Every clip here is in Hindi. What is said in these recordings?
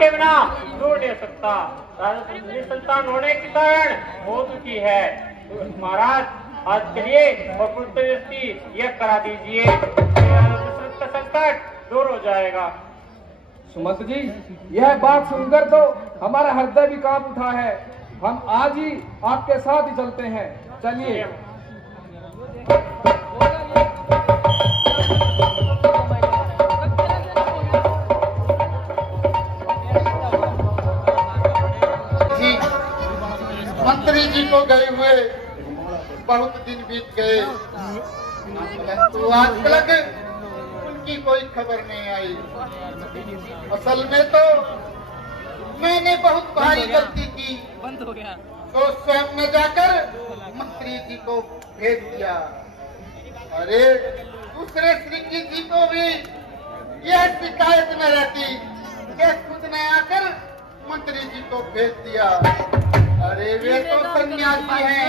आपके बिना छोड़ नहीं सकता। संतान होने के कारण बहुत दुखी है। महाराज आज चलिए और पुत्रदृष्टि यह करा दीजिए, दशरथ का संकट दूर हो जाएगा। सुमंत जी, यह बात सुनकर तो हमारा हृदय भी कांप उठा है। हम आज ही आपके साथ ही चलते हैं। चलिए। मंत्री जी को गए हुए बहुत दिन बीत गए, तो आज तक उनकी कोई खबर नहीं आई। असल में तो मैंने बहुत भारी गलती की, तो स्वयं में जाकर मंत्री जी को भेज दिया। अरे दूसरे श्री जी को भी यह शिकायत न रहती कि खुद ने आकर मंत्री जी को भेज दिया। अरे वे तो सन्यासी हैं,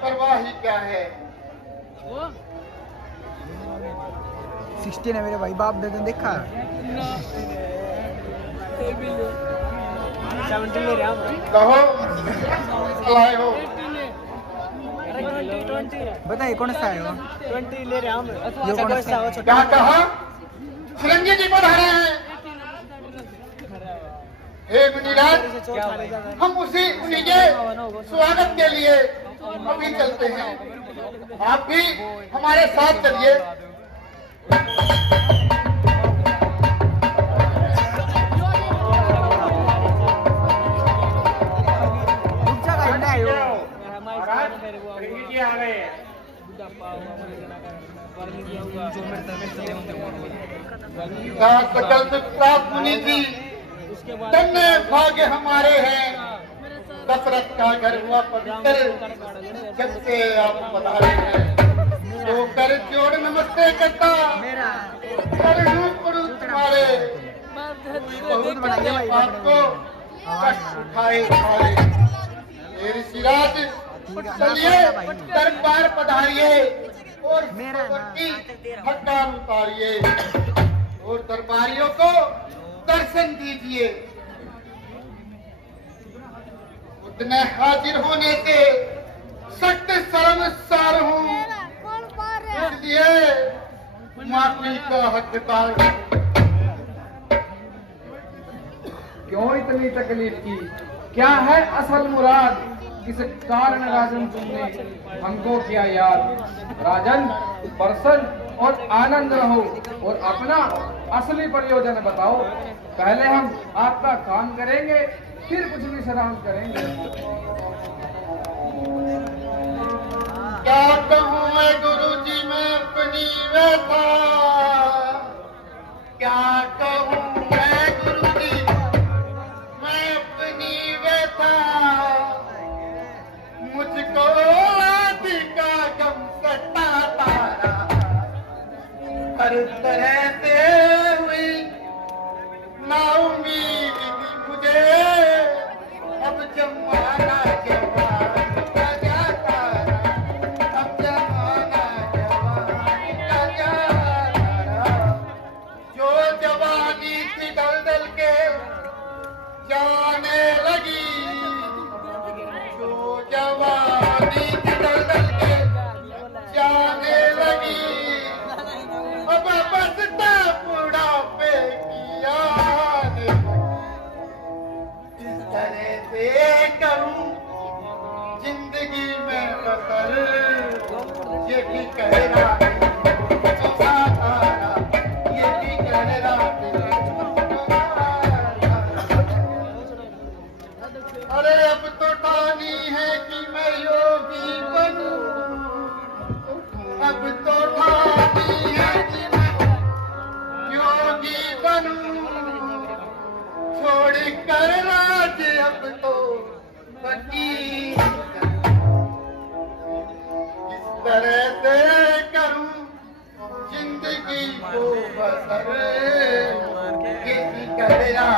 परवाह ही क्या है। 16 है मेरे भाई बाप दादा देखा 17 ले रहे हम। कहो लाए हो, बताइए कौन सा है वो? 20 ले रहे हम। क्या कहा? चिरंजीव जी बढ़ा रहे हैं। हे मुनिराज, हम उन्हीं के स्वागत के लिए अभी चलते हैं। आप भी हमारे साथ चलिए। सकल मुनि जी, धन्य भाग्य हमारे हैं। दशरथ का घर हुआ पवित्र, जब से आप पधारे हैं। तो कर जोड़ नमस्ते करता, करूं तुम्हारे आपको कष्ट उठाए ऋषिराज। चलिए दरबार पधारिए और हकार उतारिए और दरबारियों को दर्शन दीजिए। उतने हाजिर होने के सख्त शर्मसार हूँ, इसलिए माफी का हकदार। क्यों इतनी तकलीफ की? क्या है असल मुराद? किस कारण राजन तुमने हमको किया याद? राजन प्रसन्न और आनंद रहो और अपना असली प्रयोजन बताओ। पहले हम आपका काम करेंगे, फिर कुछ विश्राम करेंगे। क्या कहूँ मैं गुरुजी, मैं अपनी व्यथा क्या कहूँ मैं गुरुजी, मैं अपनी व्यथा। मुझको आदि का गम सताता हर तरह से हुई नाउमीद मुझे। अब जमाना जवान का जाता, अब जमाना जवान का जाता। जो जवानी थी दलदल के जाने लगी, जो जवानी थी दलदल के जाने लगी। अब बसता बुढ़ापे की याद, इस तरह से करूं जिंदगी में बसर। ये भी कहना ये भी कहना। अरे अब तो ठानी है कि मैं योगी बनूं, अब तो ठानी है कि मैं योगी बनूं। छोड़ कर राज अब तो फकीर, इस तरह से करूं जिंदगी को बसर। किसी कहना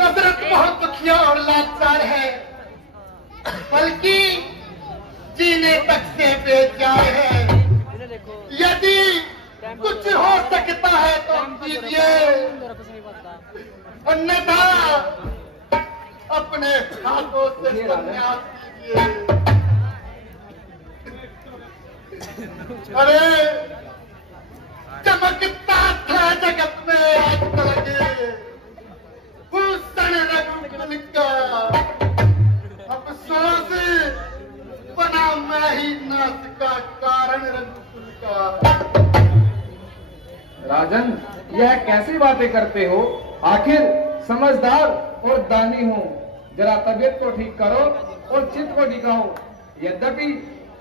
दशरथ बहुत दुखिया और लाचार है। तक से बेचाए हैं। यदि कुछ हो सकता है तो कीजिए, अन्यथा अपने हाथों से संन्यास कीजिए। अरे चमकता था जगत में आज तक भूषण रघुकुल का, अफसोस बना मैं ही नाश का कारण रघुकुल का। राजन, यह कैसी बातें करते हो? आखिर समझदार और दानी हो, जरा तबीयत को ठीक करो और चित्त को टिकाओ। यद्यपि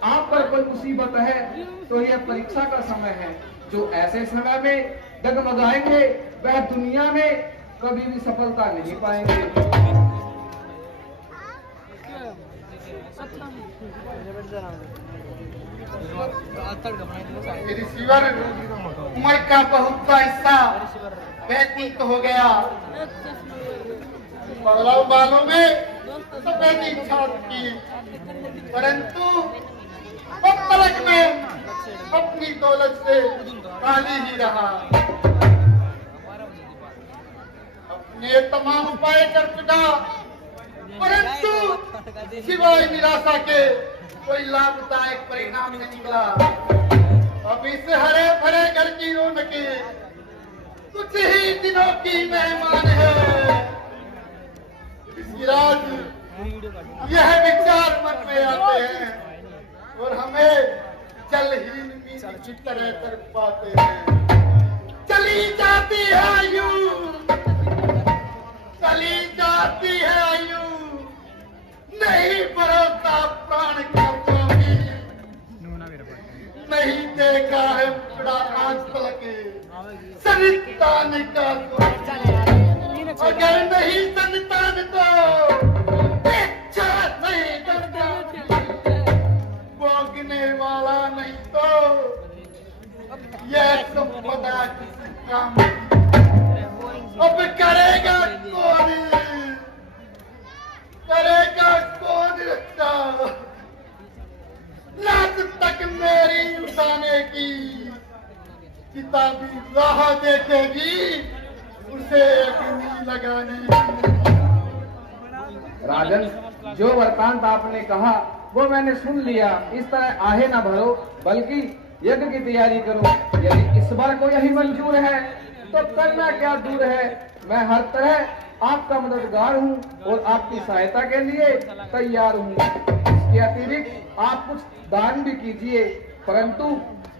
आप पर कोई मुसीबत है तो यह परीक्षा का समय है। जो ऐसे समय में डगमगाएंगे वह दुनिया में कभी भी सफलता नहीं पाएंगे। रिसीवर उम्र का बहुत सा हिस्सा व्यतीत हो गया। पड़ाव बालों में सफेदी छाप की, परंतु तलक में अपनी दौलत से काली ही रहा। अपने तमाम उपाय कर चुका, परंतु सिवाय निराशा के कोई लाभदायक परिणाम नहीं निकला। अब इस हरे भरे घर की रौनक कुछ ही दिनों की मेहमान है। सिराज, यह विचार मन में आते हैं और हमें जलहीन भी की तरह कर पाते हैं। चली जाती है आयु, चली जाती है आयु, नहीं भरोसा प्राण का स्वामी। नहीं देखा है उजड़ा आज तक संतान का स्वामी। अगर नहीं संतान तो इच्छा नहीं करता, भोगने वाला नहीं तो यह संपदा किसी काम। अब करेगा कौन, करेगा कौन रखता? लाश तक मेरी उठाने की किताबी राह देखेगी, उसे अग्नि लगाने की। राजन, जो वृतांत आपने कहा वो मैंने सुन लिया। इस तरह आहे ना भरो, बल्कि यज्ञ की तैयारी करो। यदि इस बार को यही मंजूर है तो करना क्या दूर है। मैं हर तरह आपका मददगार हूँ और आपकी सहायता के लिए तैयार हूँ। इसके अतिरिक्त आप कुछ दान भी कीजिए, परंतु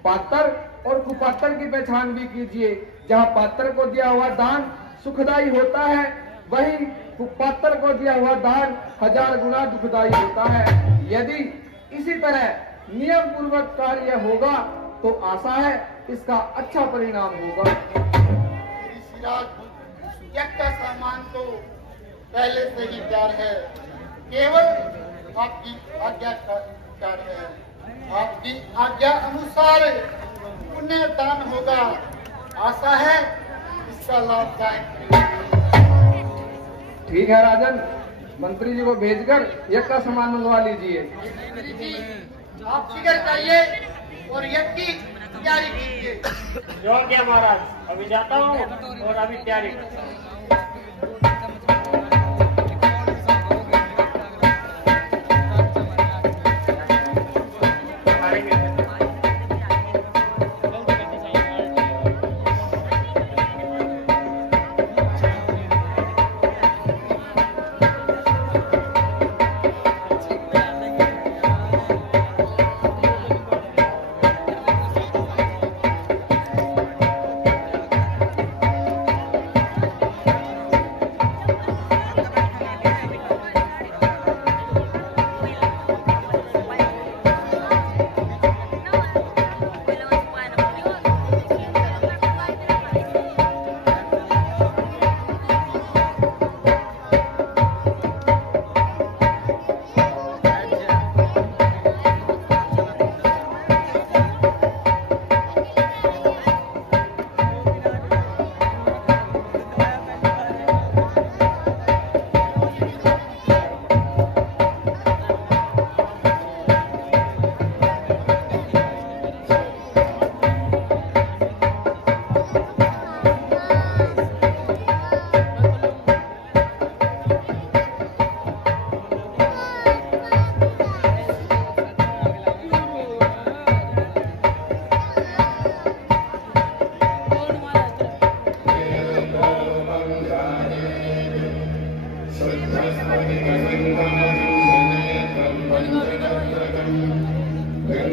पात्र और कुपात्र की पहचान भी कीजिए। जहाँ पात्र को दिया हुआ दान सुखदायी होता है, वही कुपात्र को दिया हुआ दान 1000 गुना दुखदायी होता है। यदि इसी तरह नियम पूर्वक कार्य होगा तो आशा है इसका अच्छा परिणाम होगा। यज्ञ का सामान तो पहले से ही तैयार है, केवल आपकी आज्ञा का कार्य है। आपकी आज्ञा अनुसार पुण्य दान होगा। आशा है इसका लाभदायक। ठीक है राजन, मंत्री जी को भेजकर यज्ञ का सामान मंगवा लीजिए। आप फिक्र करिए और यज्ञ की तैयारी कीजिए। जो आज्ञा महाराज, अभी जाता हूँ और अभी तैयारी करता हूँ।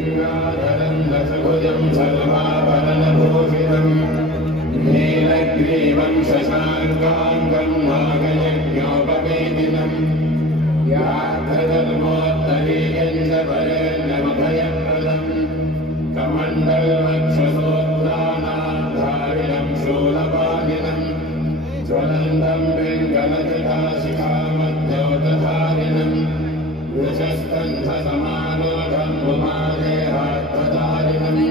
गङ्गाधरं दशभुजं सर्वाभरणभूषितं नीलग्रीवं शशाङ्काङ्गं नागयज्ञोपवेदिनं व्याघ्रधर्मोत्तरीयञ्जपरेण्यमभयप्रदं कमण्डलवक्षसोत्थानाधारिणं शूलपाणिनं ज्वलन्तं वेङ्गलजटाशिखामद्योतधारिणं वृषस्कन्धसमानोढं उमादेहात्मधारिणम्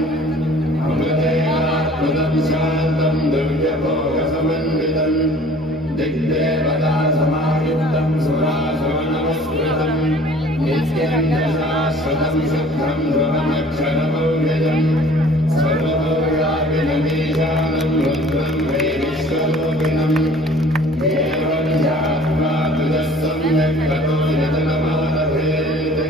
अमृतेनात्मदं शान्तं दिव्यभोगसमन्वितं दिग्देवतासमायुक्तं सुरासुरनमस्कृतं नित्यं च शाश्वतं शुद्धं ध्रुवमक्षरमव्ययं सर्वव्यापिनमीशानं रुद्रं वै विश्वरूपिणम् एवं ध्यात्वा तुजः सम्यक् ततो यतनमानभेत्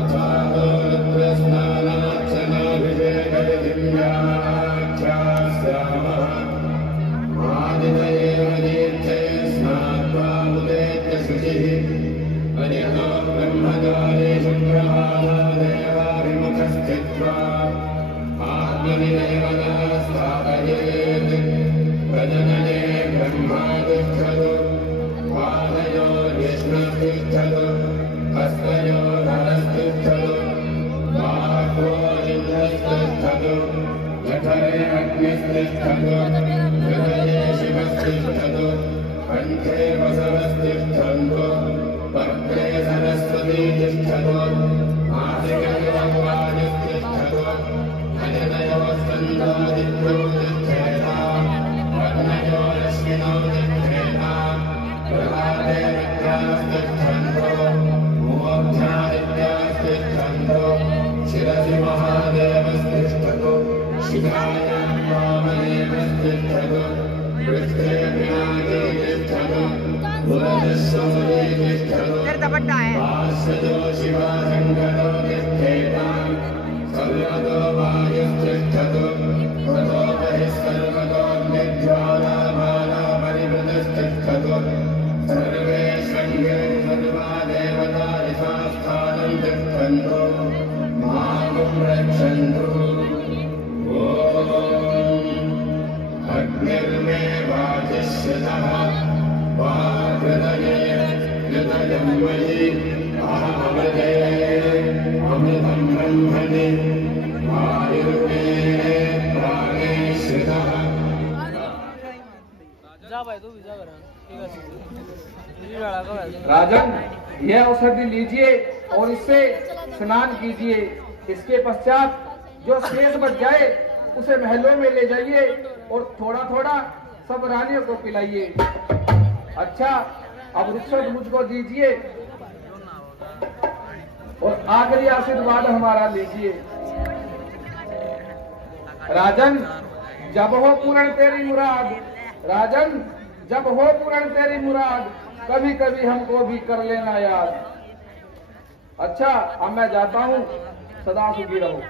अथातो रुद्रस्नानार्चनाभिषेकविधिव्याख्यास्यामः आदितयेव दीर्थे स्नात्वा उदेत्य शुचिः अनितो ब्रह्मचारी शुक्रमादेवाभिमुखः स्थित्वा आत्मनिदेवता स्थापयेत् प्रजनने ब्रह्मा तिष्ठतु पादयोर्विष्णुस्तिष्ठतु हस्तयोर्हरस्तिष्ठतु बाह्वो इन्द्रस्तिष्ठतु जठरे अग्निस्तिष्ठतु हृदये शिवस्तिष्ठतु कण्ठे वसवस्तिष्ठन्तु वक्त्रे सरस्वती तिष्ठतु नासिकयोर्वायुस्तिष्ठतु अजनयोस्कन्धादित्यो तिष्ठेताम् वर्णयोरश्विनौ तिष्ठेताम् प्रभाते विद्यास्तिष्ठन्तु मोक्षादित्यास्तिष्ठन्तु शिरसि महादेवस्तिष्ठतु शिखायां वामदेवस्तिष्ठतु पृष्ठे पिनाकी तिष्ठतु पुरजशौरी तिष्ठतु पार्श्वजो शिवाशङ्करो तिष्ठेताम् सर्वतो वायुस्तिष्ठतु ततो बहिः सर्वतोऽग्निज्वालामालापरिवृतस्तिष्ठतु सर्वे शृङ्गे सर्वा देवता यथास्थानं तिष्ठन्तु मां रक्षन्तु ॐ अग्निर्मे वाजिष्यतः वाहृदये हृदयं मयि अहमृते अमृतं ब्रह्मणि आयुर्मे प्राणे श्रितः। राजन, यह औषधि लीजिए और इससे स्नान कीजिए। इसके पश्चात जो शेष बच जाए उसे महलों में ले जाइए और थोड़ा थोड़ा सब रानियों को पिलाइए। अच्छा, अब रुखसत मुझको दीजिए और आखिरी आशीर्वाद हमारा लीजिए। राजन, जब हो पूर्ण तेरी मुराद, राजन जब हो पूर्ण तेरी मुराद, कभी कभी हमको भी कर लेना याद। अच्छा, अब मैं जाता हूँ, सदा सुखी रहो।